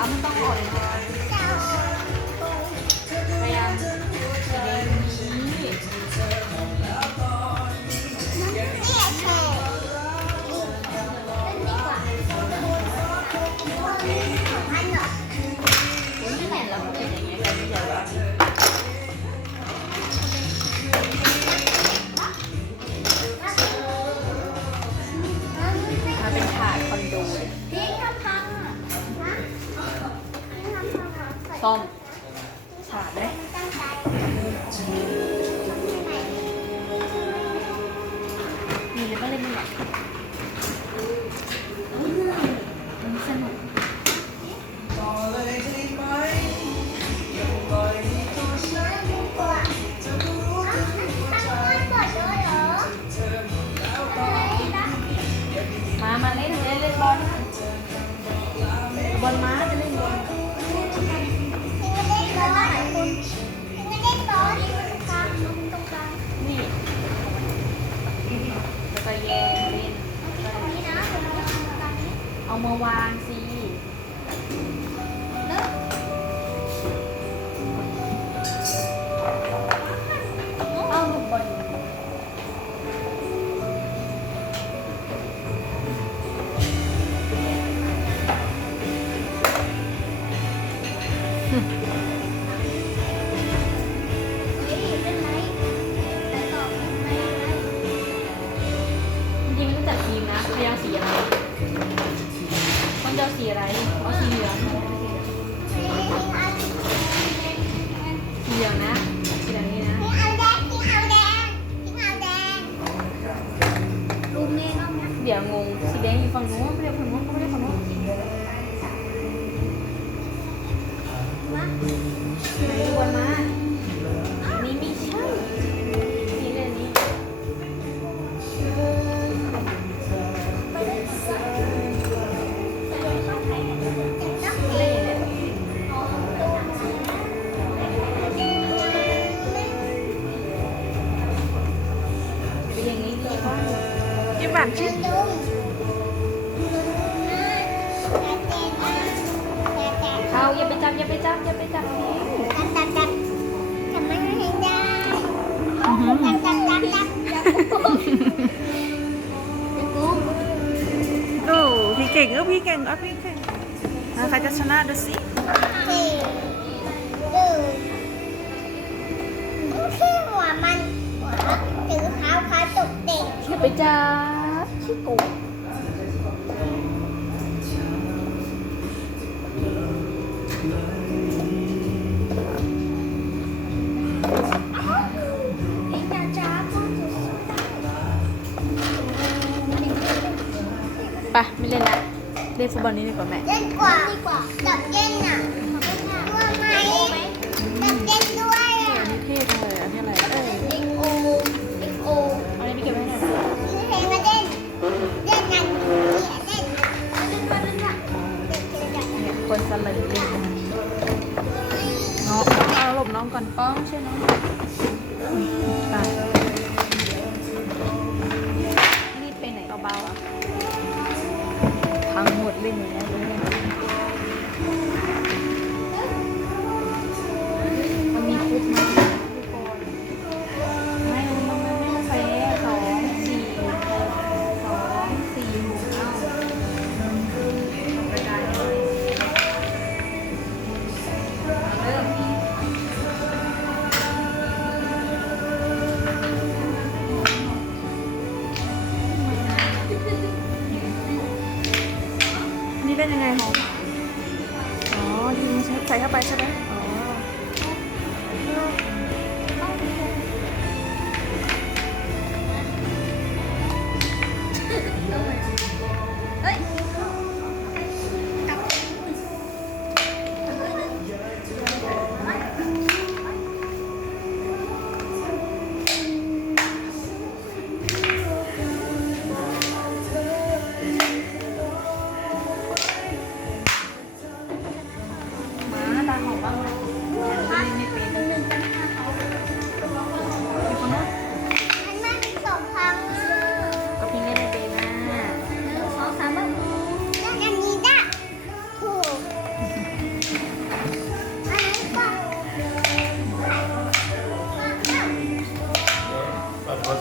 เอามันต้ ซ่อมถาดไหมมีเลยก็เล่นมันแบบมันสนุกมา มาเล่นเล่นเล่นบอลบอลม้า แล้วก็แย่เล่นเอามาวางสิ อะไรมันจะเอาสีอะไรเอาสีเหลืองสีเหลืองนะสีเหลืองนี้นะเดี๋ยวงงสีแดงอยู่ฝั่งนู้นไม่ได้ฝั่งนู้นก็ไม่ได้ฝั่งนู้นไหนดูบอลมาานชิเอาอย่าไปจับอย่าไปจับอย่าไปจับทิ้งโอ้พี่เก่งเออพี่เก่งเออพี่เก่งใครจะชนะดูสิหัวมันหัวถือเท้าขาตกเด็กอย่าไปจับ ขี้โกงนี่จะจ้าพ่อจะสู้ได้ไปไม่เล่นละเล่นฟุตบอลนี้ดีกว่าแม่ เล่นกว่าดีกว่า ป้องใช่วยน้องไปรีบไปไหนเบาๆอะพังหมดเล่นอย่างนี้ย ยังไงหอม อ๋อดีมันใส่เข้าไปใช่ไหม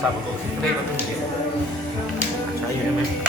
ศัพท์ของเลขมัน